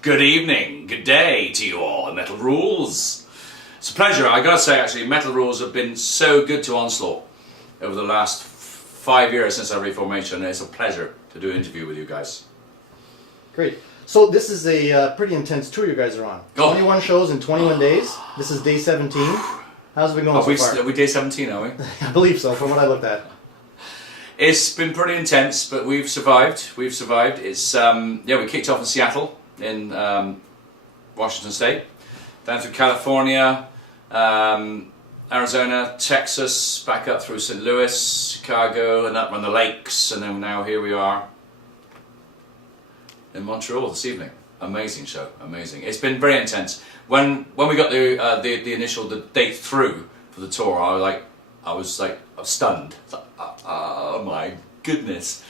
Good evening, good day to you all, Metal Rules. It's a pleasure. I gotta say, actually, Metal Rules have been so good to Onslaught over the last 5 years since our reformation. It's a pleasure to do an interview with you guys. Great. So this is a pretty intense tour you guys are on. 21 shows in 21 days. This is day 17. How's it been going so far? Are we day 17, are we? I believe so, from what I looked at. It's been pretty intense, but we've survived. We've survived. It's we kicked off in Seattle, in Washington State, down through California, Arizona, Texas, back up through St. Louis, Chicago, and up on the lakes, and then now here we are in Montreal this evening. Amazing show, amazing. It's been very intense. When we got the initial date through for the tour, I was stunned. Like, oh my goodness,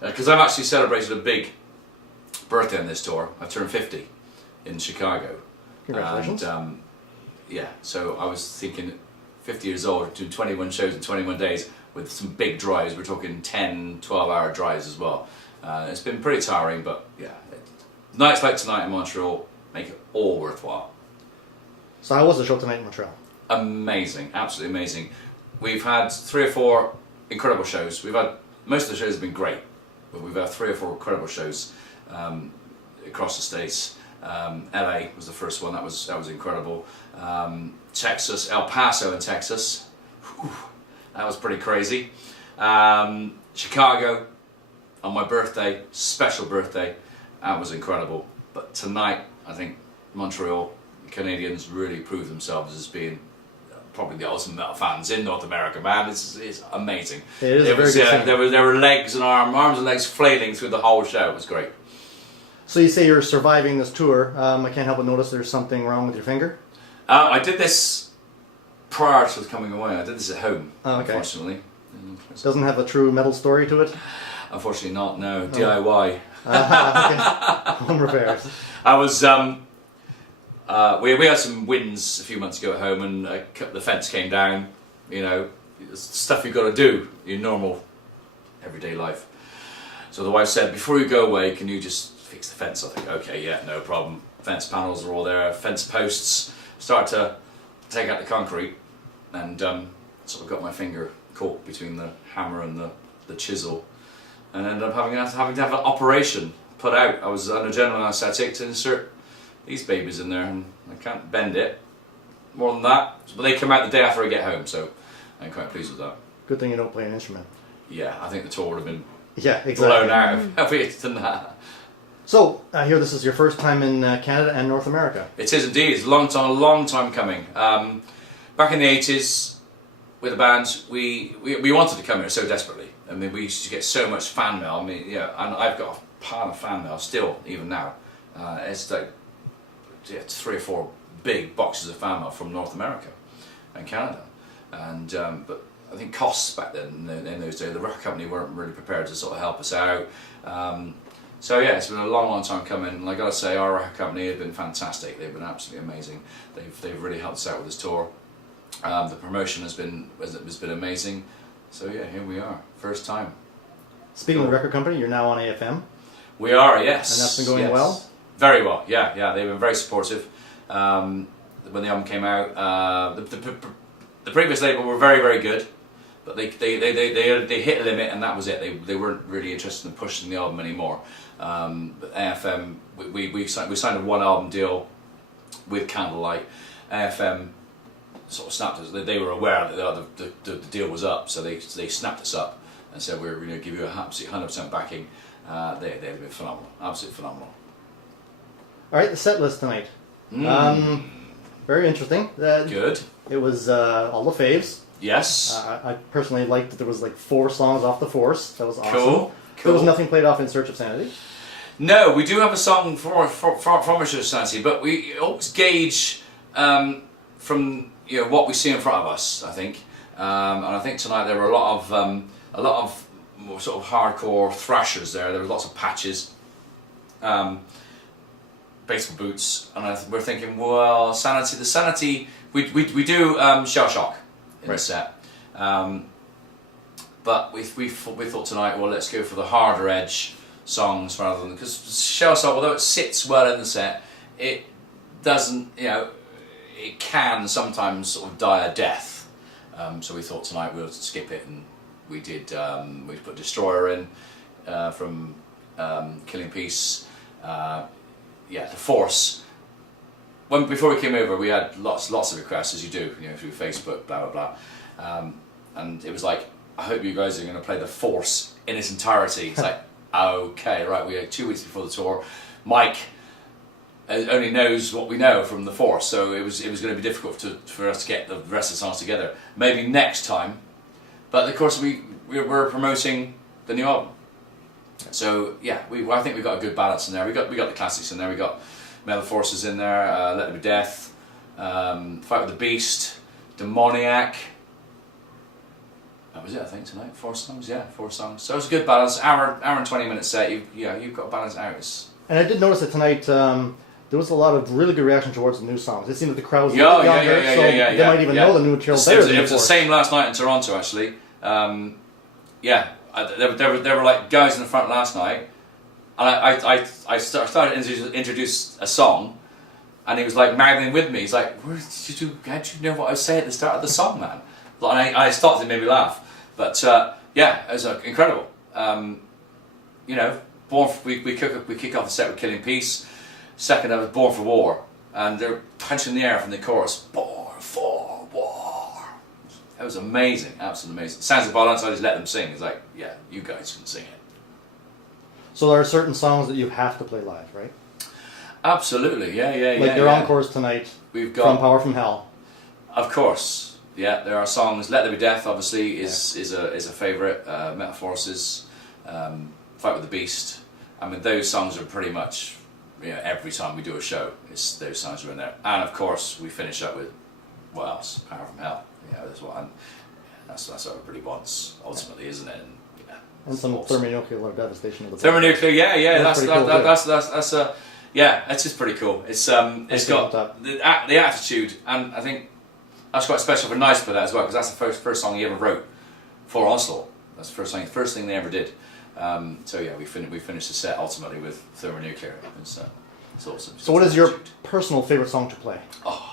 because I've actually celebrated a big birthday on this tour. I turned 50 in Chicago. Congratulations. And so I was thinking 50 years old, doing 21 shows in 21 days with some big drives. We're talking 10, 12-hour drives as well. It's been pretty tiring, but yeah, nights like tonight in Montreal make it all worthwhile. So how was the show tonight in Montreal? Amazing, absolutely amazing. We've had 3 or 4 incredible shows. Most of the shows have been great, but we've had 3 or 4 incredible shows across the States. LA was the first one, that was incredible. Texas, El Paso in Texas, whew, that was pretty crazy. Chicago on my birthday, special birthday, that was incredible. But tonight, I think Montreal, the Canadians really proved themselves as being probably the ultimate metal fans in North America, man. It's amazing. It is very good. There were legs and arms and legs flailing through the whole show. It was great. So you say you're surviving this tour. I can't help but notice there's something wrong with your finger. I did this prior to coming away. I did this at home, unfortunately. It doesn't have a true metal story to it? Unfortunately not, no. DIY. Home repairs. I was, we had some winds a few months ago at home, and the fence came down. You know, stuff you've got to do in normal, everyday life. So the wife said, before you go away, can you just fix the fence? I think, okay, yeah, no problem. Fence panels are all there, fence posts. Start to take out the concrete, and sort of got my finger caught between the hammer and the chisel, and ended up having to have an operation put out. I was under general anaesthetic to insert these babies in there, and I can't bend it more than that. But they come out the day after I get home, so I'm quite pleased with that. Good thing you don't play an instrument. Yeah, I think the tour would have been exactly blown out if we had done that. So, I hear this is your first time in Canada and North America. It is indeed. It's a long time coming. Back in the 80s, with the band, we wanted to come here so desperately. I mean, we used to get so much fan mail. I mean, yeah, and I've got a pile of fan mail still, even now. It's like 3 or 4 big boxes of fan mail from North America and Canada. And but I think costs back then, in those days, the record company weren't really prepared to sort of help us out. So yeah, it's been a long time coming, and I gotta say, our record company have been fantastic. They've been absolutely amazing. They've really helped us out with this tour. The promotion has been amazing. So yeah, here we are, first time. Speaking of the record company, you're now on AFM. We are, yes. And that's been going well? Very well, yeah. They've been very supportive. When the album came out, the previous label were very good. But they hit a limit, and that was it. They weren't really interested in pushing the album anymore. But AFM, we signed a 1 album deal with Candlelight. AFM sort of snapped us. They were aware that the deal was up, so they snapped us up and said, we're going to give you a 100% backing. They've been phenomenal, absolutely phenomenal. All right, the set list tonight. Very interesting. Good. It was all the faves. Yes. I personally liked that there was like 4 songs off the Force. That was awesome. Cool. There was nothing played off In Search of Sanity. No, we do have a song from In Search of Sanity, but we always gauge from what we see in front of us. I think, and I think tonight there were a lot of more sort of hardcore thrashers there. There were lots of Patches, baseball boots, and we're thinking, well, Sanity. We do Shell Shock in the set, but we thought tonight, well, let's go for the harder edge, songs rather than, because Shell Song, although it sits well in the set, it doesn't, you know, it can sometimes sort of die a death. So we thought tonight we'll skip it, and we did. We put Destroyer in from Killing Peace. Yeah, The Force. Before we came over, we had lots of requests, as you do, you know, through Facebook, blah blah blah, and it was like, I hope you guys are going to play The Force in its entirety. It's like, okay, right. We had 2 weeks before the tour. Mike only knows what we know from The Force, so it was going to be difficult for us to get the rest of the songs together. Maybe next time, but of course we're promoting the new album. So yeah, I think we've got a good balance in there. We got the classics in there. We got Metal Forces in there. Let There Be Death, Fight with the Beast, Demoniac. That was it, I think, tonight. 4 songs, yeah, 4 songs. So it's a good balance. Hour and 20-minute set. You've got to balance out. And I did notice that tonight there was a lot of really good reaction towards the new songs. It seemed that the crowd was a little younger, so they might even know the new material better than It was the same last night in Toronto, actually. Yeah, there were like guys in the front last night, and I started to introduce a song, and he was like mouthing with me. He's like, how did you know what I was saying at the start of the song, man? And I stopped and made me laugh. But yeah, it was incredible. You know, we kick off the set with Killing Peace. Second, I was Born for War, and they're punching the air from the chorus. Born for War. It was amazing, absolutely amazing. Sounds of Violence, I just let them sing. It's like, yeah, you guys can sing it. So there are certain songs that you have to play live, right? Absolutely, yeah. Like your encores tonight. We've got From Power from Hell. Of course, yeah. There are songs. Let There Be Death, obviously, is a favourite. Metal Forces, Fight with the Beast. I mean, those songs are pretty much. You know, every time we do a show, those songs are in there, and of course we finish up with what else? Power from Hell. You know, that's what everybody wants ultimately, isn't it? And some awesome. Thermonuclear devastation. Thermonuclear, yeah. That's cool that's just pretty cool. It's got the attitude, and I think that's quite special for Nice for that as well, because that's the first song he ever wrote for Onslaught. That's the first thing they ever did. So yeah, we finished the set ultimately with Thermonuclear. It's awesome. So what is your personal favourite song to play? Oh,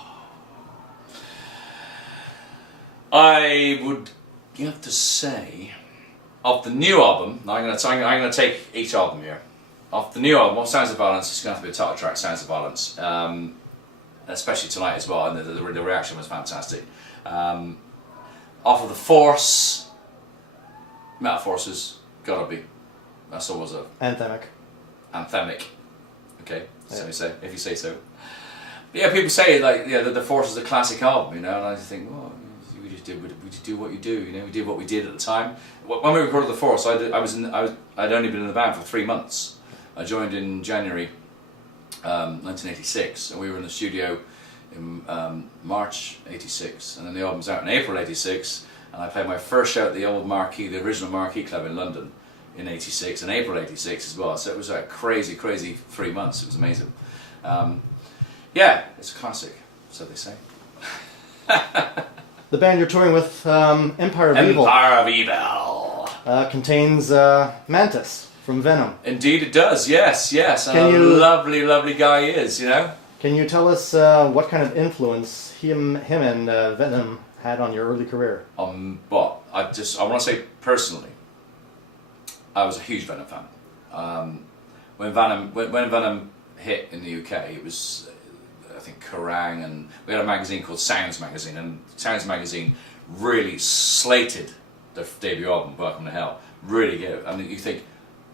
I would have to say, off the new album. I'm going to take each album here. Off the new album, Sounds of Violence, it's going to have to be a title track, Sounds of Violence. Especially tonight as well, and the reaction was fantastic. Off of The Force, Metal Forces, gotta be. That's always a anthemic. Okay, so if you say so. But yeah, people say like, yeah, The Force is a classic album, you know, and I just think, well, we just do what you do, you know. We did what we did at the time. When we recorded The Force, I'd only been in the band for 3 months. I joined in January 1986, and we were in the studio in March '86, and then the album's out in April '86, and I played my first show at the old Marquee, the original Marquee Club in London, in '86, and April '86 as well. So it was a crazy 3 months. It was amazing. Yeah, it's a classic, so they say. The band you're touring with, Empire of Evil. Empire of Evil contains Mantis from Venom. Indeed, it does. Yes. And a lovely guy he is. You know. Can you tell us what kind of influence him and Venom had on your early career? Well, I want to say personally, I was a huge Venom fan. When Venom hit in the UK, it was I think Kerrang, and we had a magazine called Sounds magazine, and Sounds magazine really slated their debut album, Welcome to Hell. Really good. I mean, you think,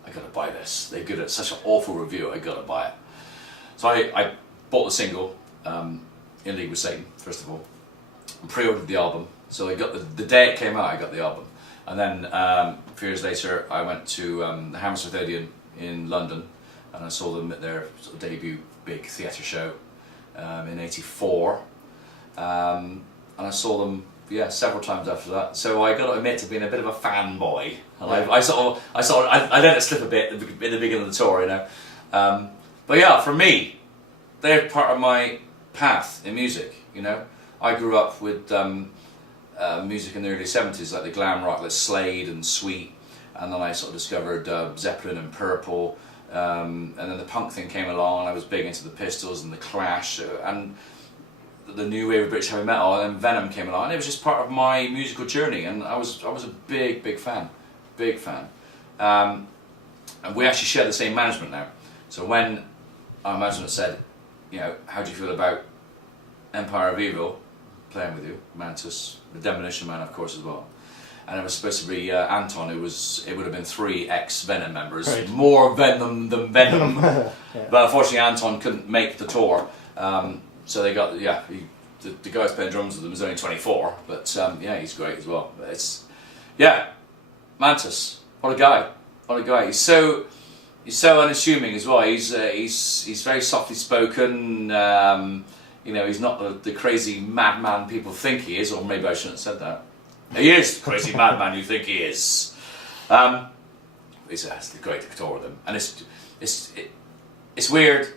I gotta buy this. They're good at such an awful review. I gotta buy it. So I bought the single, In League with Satan, first of all, and pre-ordered the album. So I got the day it came out, I got the album. And then a few years later, I went to the Hammersmith Odeon in London, and I saw them at their sort of debut big theatre show in '84, and I saw them several times after that. So I got to admit to being a bit of a fanboy, and I let it slip a bit in the beginning of the tour, you know. But yeah, for me, they're part of my path in music. You know, I grew up with music in the early '70s, like the glam rock, like Slade and Sweet, and then I sort of discovered Zeppelin and Purple, and then the punk thing came along, and I was big into the Pistols and the Clash, and the new wave of British heavy metal, and then Venom came along, and it was just part of my musical journey, and I was a big fan. And we actually share the same management now. So when our management said, you know, how do you feel about Empire of Evil playing with you, Mantis, the Demolition Man of course as well, and it was supposed to be Anton, it would have been 3 ex-Venom members, right. More Venom than Venom. Yeah. But unfortunately Anton couldn't make the tour, so they got, the guy who's playing drums with them is only 24, but yeah, he's great as well. But it's, Mantis, what a guy, he's so unassuming as well. He's very softly spoken. You know, he's not the crazy madman people think he is, or maybe I shouldn't have said that. He is the crazy madman you think he is. He's a great tour with him, and it's weird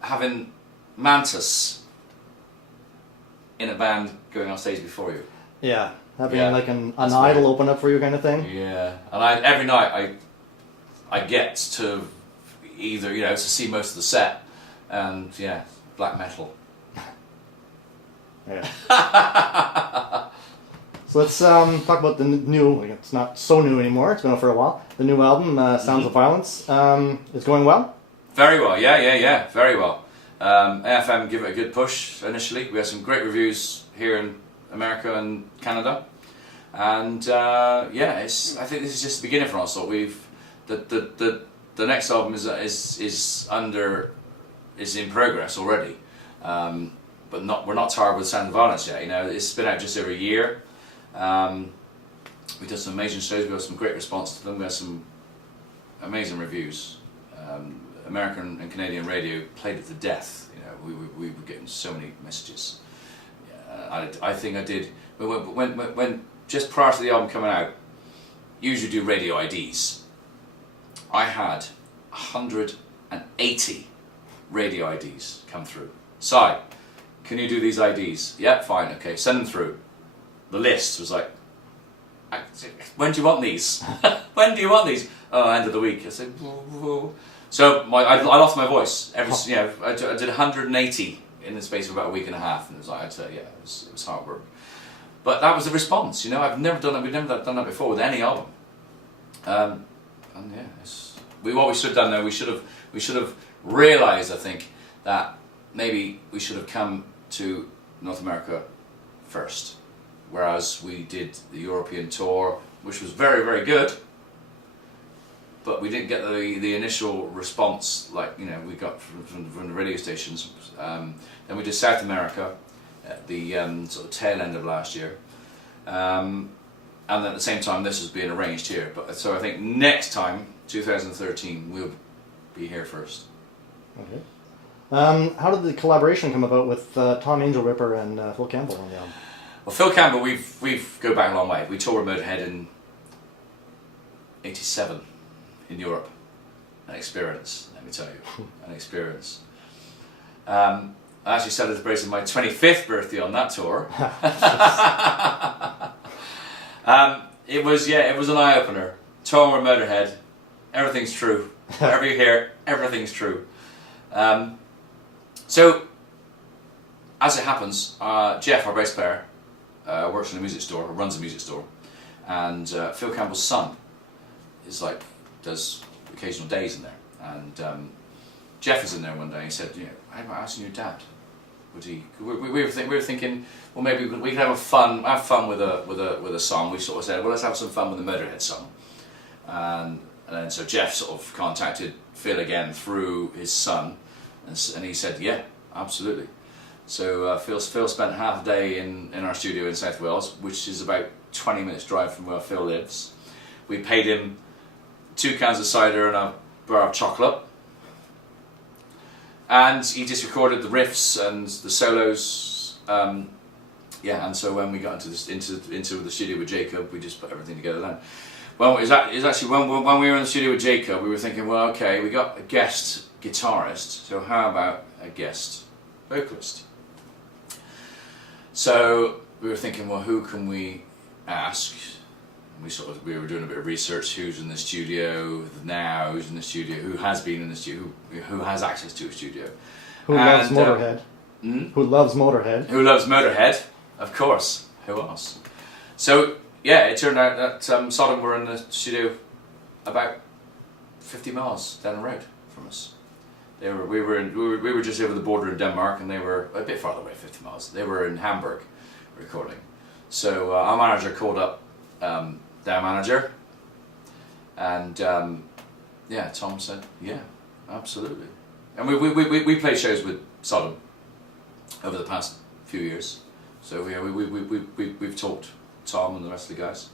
having Mantis in a band going on stage before you. Yeah, having like an idol open up for you kind of thing. Yeah, and every night I get to either, you know, to see most of the set, and black metal. Yeah. So let's talk about the new. It's not so new anymore. It's been out for a while. The new album, Sounds of Violence, is going well. Very well. Yeah. Very well. AFM give it a good push initially. We had some great reviews here in America and Canada, and I think this is just the beginning for us. So the next album is in progress already, but we're not tired with Sound of Violence yet. You know, it's been out just over a year. We did some amazing shows. We got some great response to them. We had some amazing reviews. American and Canadian radio played it to death. You know, we were getting so many messages. I think I did when just prior to the album coming out. Usually do radio IDs. I had 180 radio IDs come through. Sy, can you do these IDs? Yep, fine, okay, send them through. The list was like, when do you want these? When do you want these? Oh, end of the week. I said, whoa. So I lost my voice. I did 180 in the space of about a week and a half, and it was like, it was hard work. But that was the response. You know, we've never done that before with any album. And what we should have done though, we should have realised, I think, that maybe we should have come to North America first, whereas we did the European tour, which was very, very good, but we didn't get the initial response like, you know, we got from the radio stations. Then we did South America at the sort of tail end of last year. And then at the same time this was being arranged here, so I think next time, 2013, we'll be here first. Okay. How did the collaboration come about with Tom Angel Ripper and Phil Campbell on the album? Well, Phil Campbell, we've go back a long way. We toured with Motorhead in '87 in Europe. An experience, let me tell you, an experience. I actually celebrated my 25th birthday on that tour. It was an eye opener. Touring with Motorhead, everything's true. Whatever you hear, everything's true. So, as it happens, Jeff, our bass player, works in a music store, runs a music store, and Phil Campbell's son does occasional days in there, and Jeff was in there one day and he said, how about asking your dad? Would he? We were thinking, well, maybe we could have fun with a song. We sort of said, well, let's have some fun with the Motorhead song, and then so Jeff sort of contacted Phil again through his son, and he said, yeah, absolutely. So Phil spent half a day in our studio in South Wales, which is about 20 minutes drive from where Phil lives. We paid him 2 cans of cider and a bar of chocolate. And he just recorded the riffs and the solos, and so when we got into the studio with Jacob, we just put everything together then. Well, it was actually when we were in the studio with Jacob, we were thinking, well, okay, we got a guest guitarist, so how about a guest vocalist? So we were thinking, well, who can we ask we were doing a bit of research. Who's in the studio now? Who's in the studio? Who has been in the studio? Who has access to a studio? Who loves Motorhead? Who loves Motorhead? Who loves Motorhead? Of course. Who else? So yeah, it turned out that Sodom were in the studio about 50 miles down the road from us. We were just over the border in Denmark, and they were a bit farther away, 50 miles. They were in Hamburg recording. So our manager called up their manager, and yeah, Tom said, yeah, absolutely. And we played shows with Sodom over the past few years. So yeah, we've talked to Tom and the rest of the guys,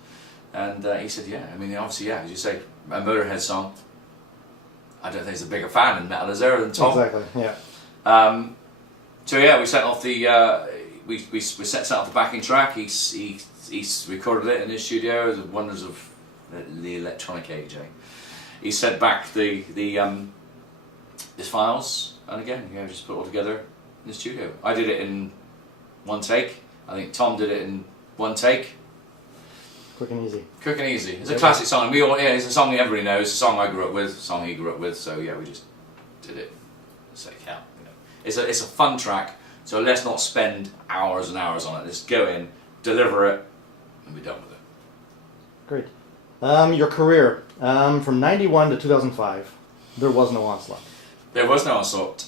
and he said, yeah, I mean, obviously, yeah, as you say, a Motorhead song. I don't think he's a bigger fan in metal as there than Tom. Exactly, yeah. So yeah, we sent off the we set off the backing track. He recorded it in his studio. The wonders of the electronic age. He sent back his files, and again, just put it all together in the studio. I did it in one take. I think Tom did it in one take. Quick and easy. Quick and easy. It's a classic song. It's a song everybody knows. It's a song I grew up with. A song he grew up with. So yeah, we just did it. It's like hell. It's a fun track. So let's not spend hours and hours on it. Let's go in, deliver it, and be done with it. Great. Your career from '91 to 2005. There was no Onslaught. There was no Onslaught.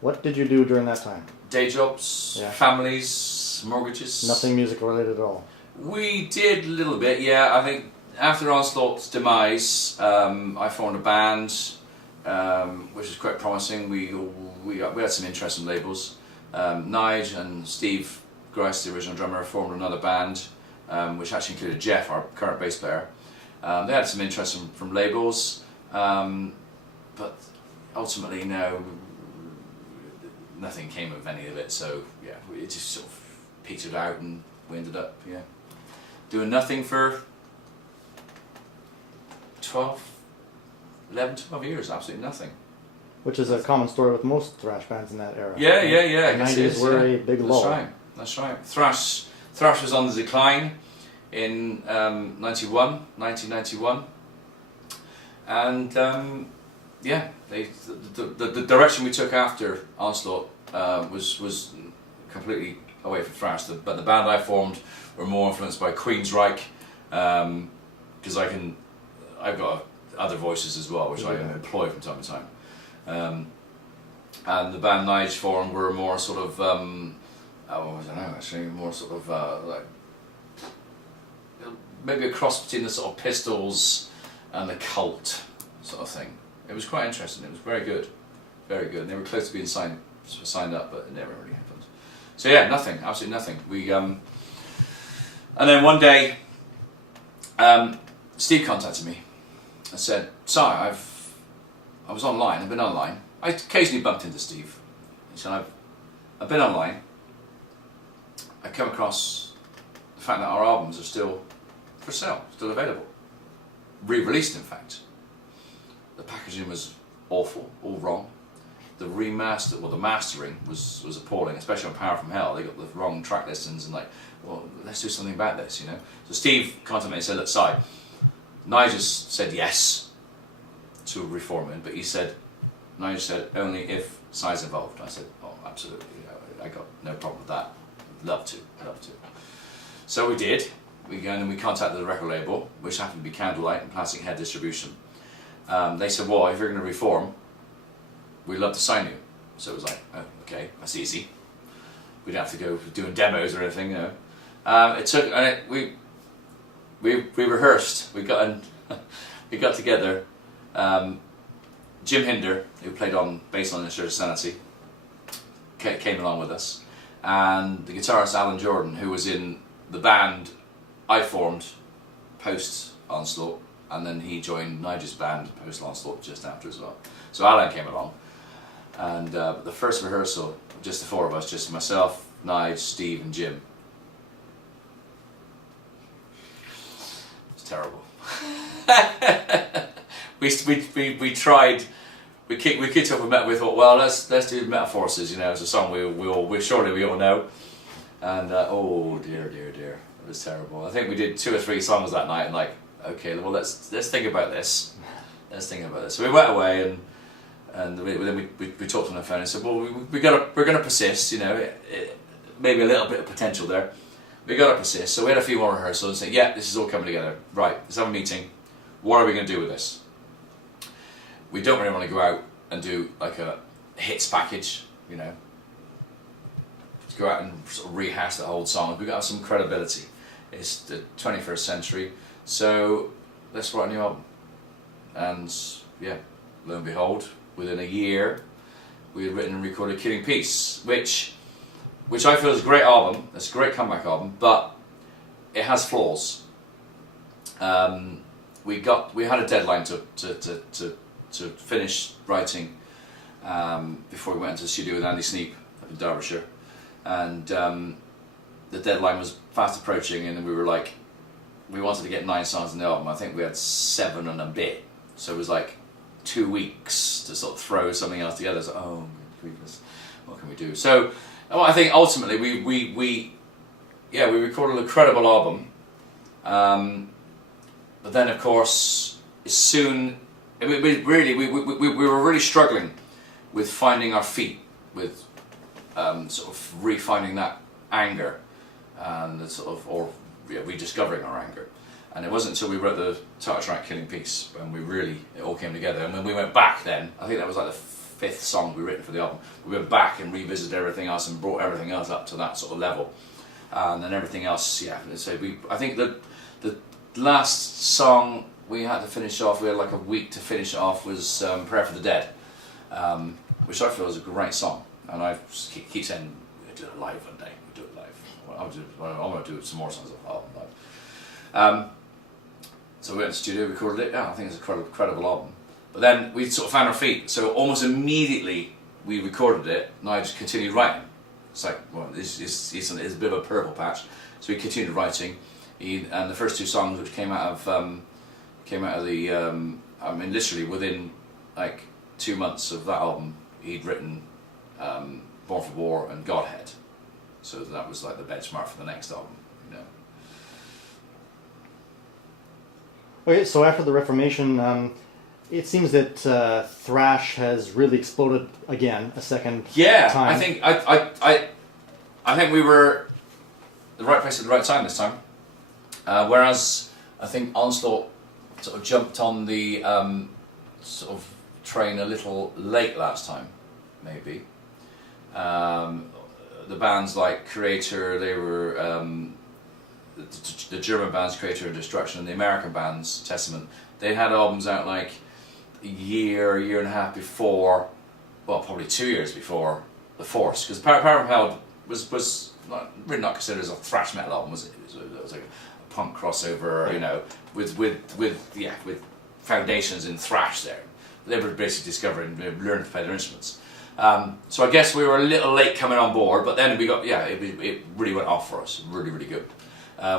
What did you do during that time? Day jobs, families, mortgages. Nothing music related at all. We did a little bit, yeah. I think after Onslaught's demise, I formed a band, which was quite promising. We had some interesting labels. Nige and Steve Grice, the original drummer, formed another band, which actually included Jeff, our current bass player. They had some interest from labels, but ultimately, no, nothing came of any of it. So yeah, it just sort of petered out, and we ended up doing nothing for 12 years, absolutely nothing. Which is a common story with most thrash bands in that era. Yeah. The 90s were a big lull. That's right. Thrash was on the decline in 1991, and the direction we took after Onslaught was completely away from thrash. But the band I formed were more influenced by Queensryche, because I've got other voices as well, which I employ from time to time. And the band Nige formed were more sort of I don't know, actually more sort of like maybe a cross between the sort of Pistols and the Cult sort of thing. It was quite interesting. It was very good, and they were close to being signed up, but it never really happened. So yeah, nothing, absolutely nothing. We and then one day, Steve contacted me and said, "Sy, I was online. I've been online. I occasionally bumped into Steve. He said, I've been online. I come across the fact that our albums are still for sale, still available, re-released in fact. The packaging was awful, all wrong. The the mastering was appalling, especially on Power from Hell. They got the wrong track listings, and well, let's do something about this, So Steve contacted me and said, look, Sy, Nigel said yes to reforming, but Nigel said only if Sy's involved. I said, oh, absolutely, I got no problem with that. Love to. So we did. We contacted the record label, which happened to be Candlelight and Plastic Head Distribution. They said, well, if you're going to reform, we'd love to sign you. So it was like, oh, okay, that's easy. We didn't have to go doing demos or anything, It took, and we rehearsed. We got together. Jim Hinder, who played on bass on the Church of Sanity, came along with us, and the guitarist Alan Jordan, who was in the band I formed post Onslaught, and then he joined Nigel's band post Onslaught just after as well. So Alan came along, and the first rehearsal, just the four of us, just myself, Nige, Steve, and Jim. It's terrible. We tried. We kicked up a metal. We thought, well, let's do Metal Forces. It's a song we surely we all know. And oh dear. It was terrible. I think we did 2 or 3 songs that night, and like, okay, well let's think about this. Let's think about this. So we went away, and then we talked on the phone and said, well, we're gonna persist. You know, maybe a little bit of potential there. We got to persist. So we had a few more rehearsals and said, yeah, this is all coming together. Right, let's have a meeting. What are we going to do with this? We don't really want to go out and do like a hits package, you know. To go out and sort of rehash the whole song. We've got to have some credibility. It's the 21st century, so let's write a new album. And yeah, lo and behold, within a year, we had written and recorded Killing Peace, which I feel is a great album. It's a great comeback album, but it has flaws. We had a deadline to finish writing before we went into the studio with Andy Sneap up in Derbyshire, and the deadline was fast approaching, and we were like, we wanted to get 9 songs in the album. I think we had 7 and a bit, so it was like 2 weeks to sort of throw something else together. So, oh, what can we do? So, well, I think ultimately we recorded an incredible album, but then of course soon we were really struggling with finding our feet, with sort of refining that anger and rediscovering our anger. And it wasn't until we wrote the title track Killing Peace when it all came together. And when we went back then, I think that was like the 5th song we written for the album, we went back and revisited everything else and brought everything else up to that sort of level. And then everything else, yeah, so I think the last song we had to finish off, we had like a week to finish it off, was Prayer for the Dead, which I feel is a great song. And I keep saying, we'll do it live one day, we'll do it live. I'm going to do some more songs of the album live. So we went to the studio, recorded it. Yeah, I think it's a credible album. But then we sort of found our feet, so almost immediately we recorded it, and I just continued writing. It's like, well, it's a bit of a purple patch. So we continued writing, and the first 2 songs which came out of the, I mean, literally within like 2 months of that album, he'd written Born for War and Godhead. So that was like the benchmark for the next album, you know. Okay, so after the Reformation, it seems that thrash has really exploded again a second time. I think we were the right place at the right time this time. Whereas I think Onslaught sort of jumped on the sort of train a little late last time, maybe. The bands like Creator, they were the German bands Creator and Destruction, and the American bands Testament. They had albums out like a year and a half before, well, probably 2 years before The Force, because Power Propelled was really not considered as a thrash metal album, was it? It was like a punk crossover, you know, with foundations in thrash there. They were basically discovering, learning to play their instruments. So I guess we were a little late coming on board, but then we got, it really went off for us, really good.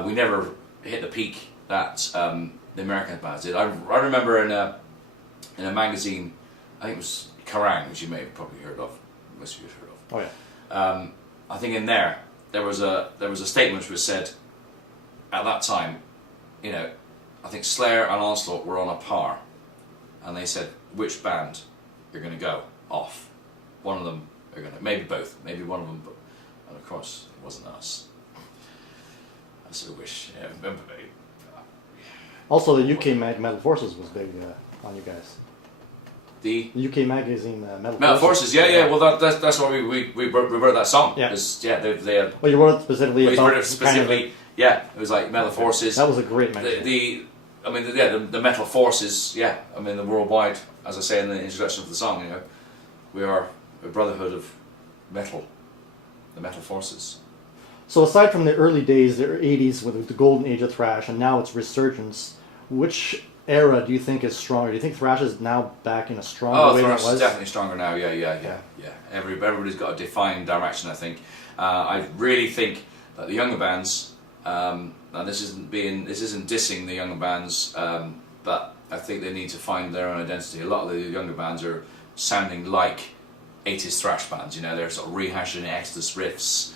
We never hit the peak that the American bands did. I remember in a magazine, I think it was Kerrang, which you may have probably heard of, most of you have heard of. Oh yeah. I think in there was a statement which was said at that time, you know, I think Slayer and Onslaught were on a par, and they said which band you're going to go off. One of them are going to, maybe both, maybe one of them, but, and of course it wasn't us. I sort of wish. Yeah. Also, the UK Metal Forces was big on you guys. The UK magazine Metal Forces, yeah. Well, that's why we wrote that song. Yeah, because they had. Well, you wrote it specifically. Well, you wrote it specifically. Yeah, it was like Metal Forces. That was a great magazine. The Metal Forces. Yeah, I mean the worldwide. As I say in the introduction of the song, you know, we are a brotherhood of metal. The Metal Forces. So aside from the early days, the 80s with the golden age of thrash, and now it's resurgence, which era do you think is stronger? Do you think thrash is now back in a stronger way than it was? Thrash is definitely stronger now, yeah. Everybody's got a defined direction, I think. I really think that the younger bands, and this isn't dissing the younger bands, but I think they need to find their own identity. A lot of the younger bands are sounding like 80s thrash bands, you know, they're sort of rehashing Exodus riffs.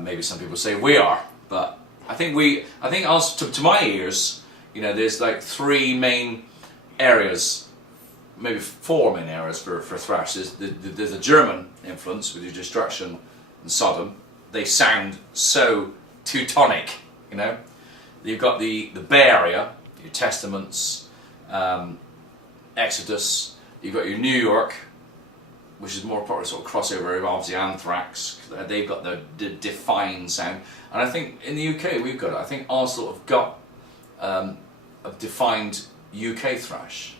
Maybe some people say we are, but I think also to my ears, you know, there's like 3 main areas, maybe 4 main areas for thrash. There's a German influence with your Destruction and Sodom. They sound so Teutonic, you know. You've got the Bay Area, your Testaments, Exodus. You've got your New York, which is more probably sort of crossover, obviously Anthrax. They've got the defined sound. And I think in the UK we've got it. I think Onslaught have got a defined UK thrash.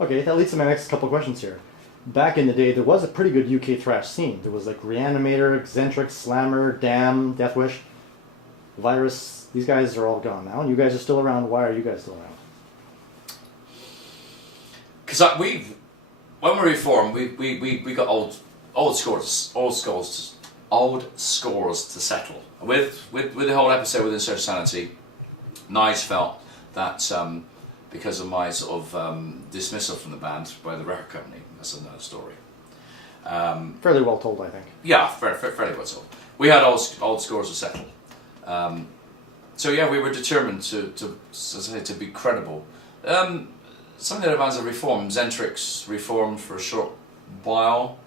Okay, that leads to my next couple of questions here. Back in the day, there was a pretty good UK thrash scene. There was like Reanimator, Eccentric, Slammer, Damn, Deathwish, Virus. These guys are all gone now, and you guys are still around. Why are you guys still around? Because when we reformed, we got old scores to settle. With the whole episode with Search Sanity, Nige felt that because of my sort of dismissal from the band by the record company, that's another story. Fairly well told, I think. Yeah, fairly well told. We had old scores to settle. So yeah, we were determined to be credible. Some of the other bands have reformed. Zentrix reformed for a short while.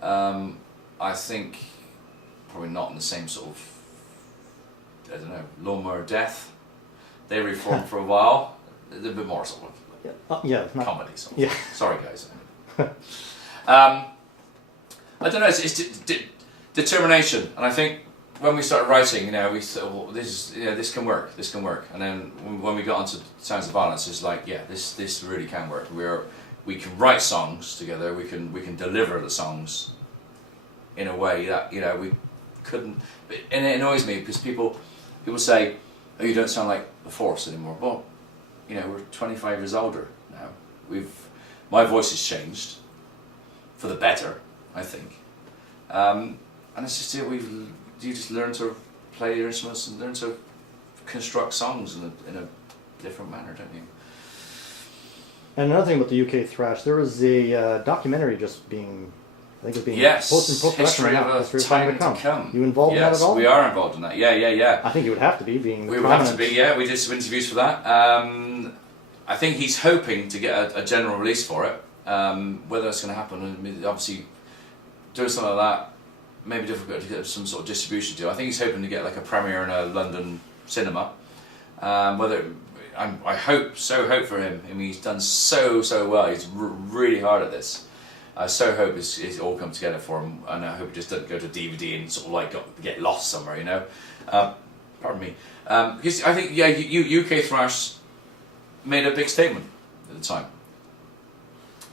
I think probably not in the same sort of, I don't know, Lawnmower Death. They reformed for a while. A little bit more sort of comedy. Sort of. Yeah. Sorry guys. I don't know. It's determination, and I think when we started writing, you know, we thought, well, this can work. This can work. And then when we got onto Sounds of Violence, it's like, yeah, this really can work. We can write songs together. We can deliver the songs in a way that, you know, we couldn't. And it annoys me because people say, oh, you don't sound like the Force anymore. Well, you know, we're 25 years older now. My voice has changed for the better, I think. And it's just you just learn to play your instruments and learn to construct songs in a different manner, don't you? And another thing about the UK thrash, there was a documentary just being, I think it was being posted in post-production right now. History of a Time to Come. You involved in that at all? Yes, we are involved in that. Yeah. I think you would have to be, being we would have to be. Yeah, we did some interviews for that. I think he's hoping to get a general release for it. Whether that's going to happen, I mean, obviously, doing something like that may be difficult to get some sort of distribution deal. I think he's hoping to get like a premiere in a London cinema. I hope for him. I mean, he's done so well. He's really hard at this. I so hope it's all come together for him, and I hope it just doesn't go to DVD and sort of like get lost somewhere, you know. Pardon me. Because I think UK thrash made a big statement at the time,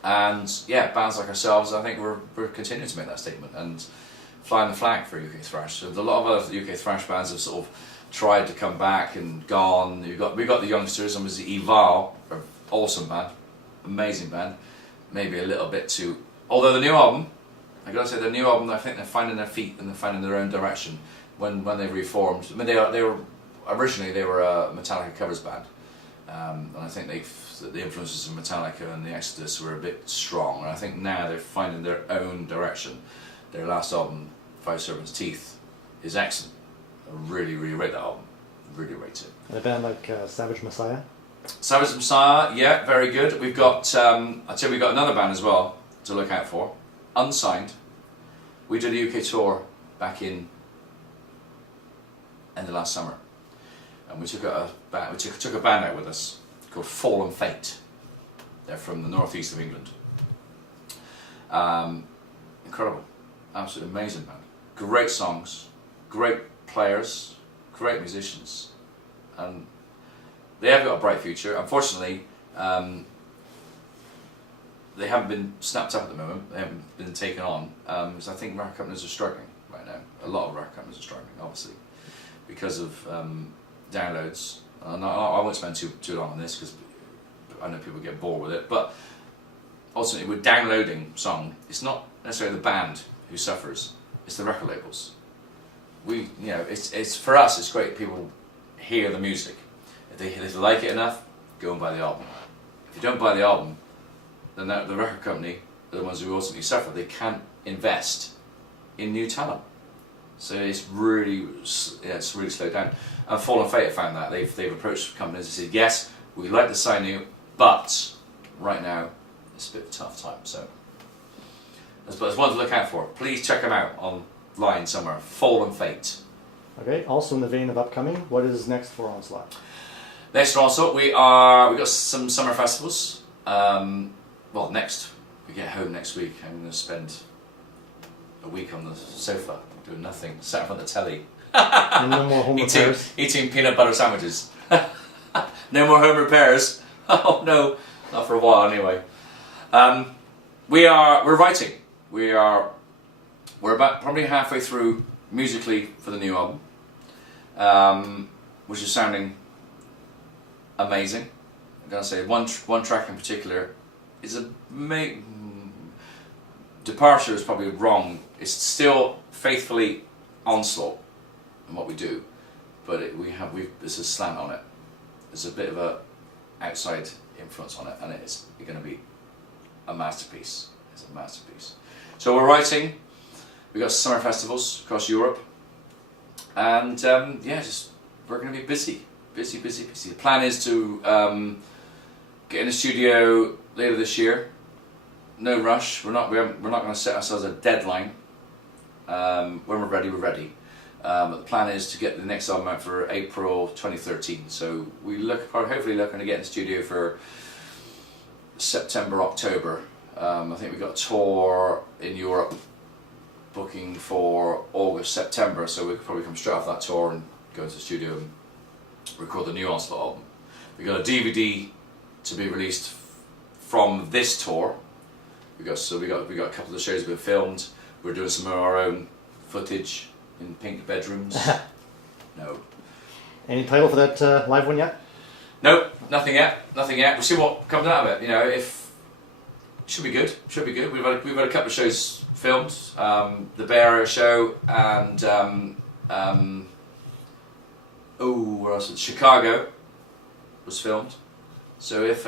and yeah, bands like ourselves, I think we're continuing to make that statement and flying the flag for UK thrash. So a lot of other UK thrash bands have sort of tried to come back and gone. We got the youngsters, and was the Eval, awesome band, amazing band. Maybe a little bit too. Although the new album, I gotta say, the new album, I think they're finding their feet and they're finding their own direction when they've reformed. I mean, they were originally a Metallica covers band, and I think the influences of Metallica and the Exodus were a bit strong. And I think now they're finding their own direction. Their last album, Five Serpents' Teeth, is excellent. I really rate that album. Really rate it. And a band like Savage Messiah? Savage Messiah, yeah, very good. We've got, I'd say we've got another band as well to look out for. Unsigned. We did a UK tour back in end of last summer. And we took a band out with us called Fallen Fate. They're from the northeast of England. Incredible. Absolutely amazing band. Great songs, great players, great musicians, and they have got a bright future. Unfortunately, they haven't been snapped up at the moment. They haven't been taken on, because I think record companies are struggling right now. A lot of record companies are struggling, obviously, because of downloads. And I won't spend too long on this because I know people get bored with it. But ultimately, with downloading song, it's not necessarily the band who suffers; it's the record labels. It's for us. It's great. People hear the music. If they like it enough, go and buy the album. If you don't buy the album, then the record company are the ones who ultimately suffer. They can't invest in new talent. So it's really slowed down. And Fallen Fate have found that they've approached companies and said, yes, we like the Sy New, but right now it's a bit of a tough time. So there's one to look out for. Please check them out online somewhere. Fallen Fate. Okay. Also in the vein of upcoming, what is next for Onslaught? Next also, we got some summer festivals. Well, we get home next week. I'm going to spend a week on the sofa doing nothing, sat in front of the telly, And no more home repairs. eating peanut butter sandwiches. No more home repairs. Oh no, not for a while anyway. We're writing. We're about probably halfway through musically for the new album, which is sounding amazing. I'm gonna say one track in particular is departure is probably wrong. It's still faithfully Onslaught in what we do, but there's a slant on it. There's a bit of a outside influence on it, and it's going to be a masterpiece. It's a masterpiece. So we're writing. We got summer festivals across Europe, and we're going to be busy. The plan is to get in the studio later this year. No rush. We're not going to set ourselves a deadline. When we're ready, we're ready. But the plan is to get the next album out for April 2013. So hopefully looking to get in the studio for September, October. I think we've got a tour in Europe booking for August, September. So we could probably come straight off that tour and go into the studio and record the new Onslaught album. We've got a DVD to be released from this tour. We got a couple of shows we've filmed. We're doing some of our own footage in pink bedrooms. No. Any title for that live one yet? Nope, nothing yet. We'll see what comes out of it. You know, if should be good. We've had a couple of shows filmed. The Bay Area show and where else? Chicago was filmed. So if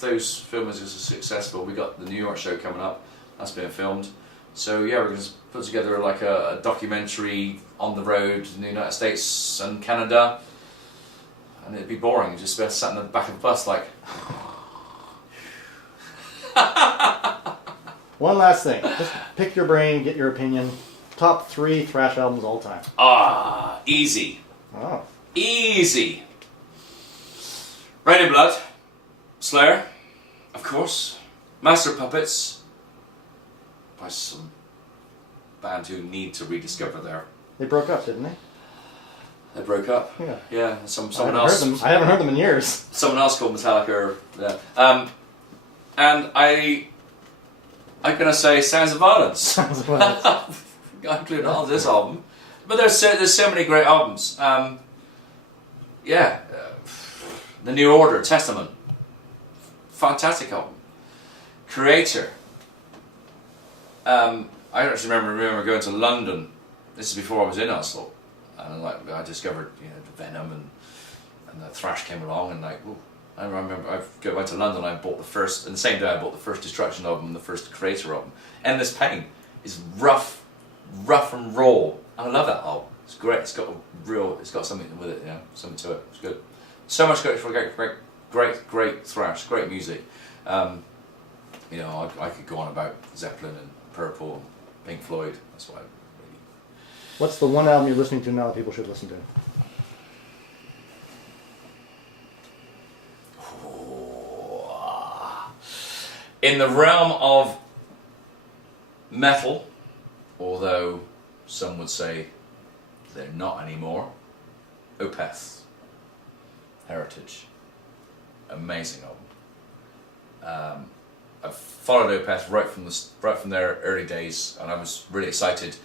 those filmings are successful, we got the New York show coming up. That's being filmed. So yeah, we're going to put together like a documentary on the road in the United States and Canada, and it'd be boring. Just be sat in the back of the bus like. One last thing, just pick your brain, get your opinion. Top 3 thrash albums all time. Easy. Oh. Easy. Rain in Blood, Slayer, of course. Master of Puppets, by some band who need to rediscover their. They broke up, didn't they? They broke up. Yeah. Yeah. Someone else. I haven't heard them in years. Someone else called Metallica. Yeah. And I'm gonna say Sounds of Violence. Sounds of Violence. Including on this album, but there's so many great albums. The New Order, Testament, fantastic album. Creator. I actually remember going to London. This is before I was in Oslo, and I discovered Venom and the thrash came along, and ooh. I remember I went to London. I bought the first, and the same day I bought the first Destruction album and the first Creator album. Endless Pain is rough and raw. I love that album. It's great. It's got something with it. Something to it. It's good. So much great thrash, great music. I could go on about Zeppelin and Purple, and Pink Floyd. That's why. What's the one album you're listening to now that people should listen to? In the realm of metal, although some would say they're not anymore, Opeth, Heritage, amazing album. I've followed Opeth right from their early days, and I was really excited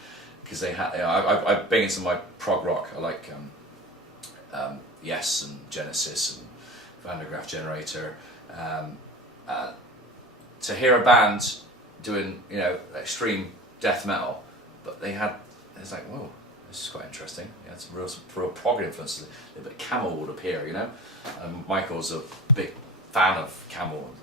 because they had. I've been into my prog rock. I like Yes and Genesis and Van der Graaf Generator. To hear a band doing extreme death metal, but it's like, whoa, this is quite interesting. It's a real prog influence. A bit Camel would appear, and Michael's a big fan of Camel,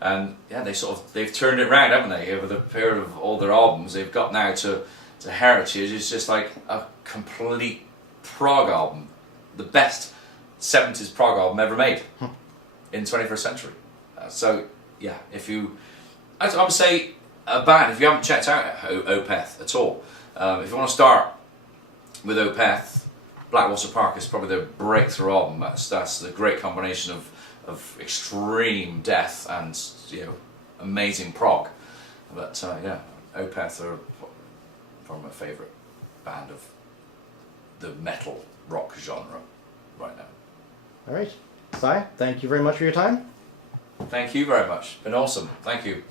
and they've turned it around, haven't they? Over the period of all their albums, they've got now to to Heritage is just like a complete prog album, the best 70s prog album ever made in 21st century. So yeah, if you, I would say a band, if you haven't checked out Opeth at all, if you want to start with Opeth, Blackwater Park is probably their breakthrough album. That's the great combination of extreme death and, you know, amazing prog. But yeah, Opeth are probably my favourite band of the metal rock genre right now. All right, Sy, thank you very much for your time. Thank you very much. Been awesome. Thank you.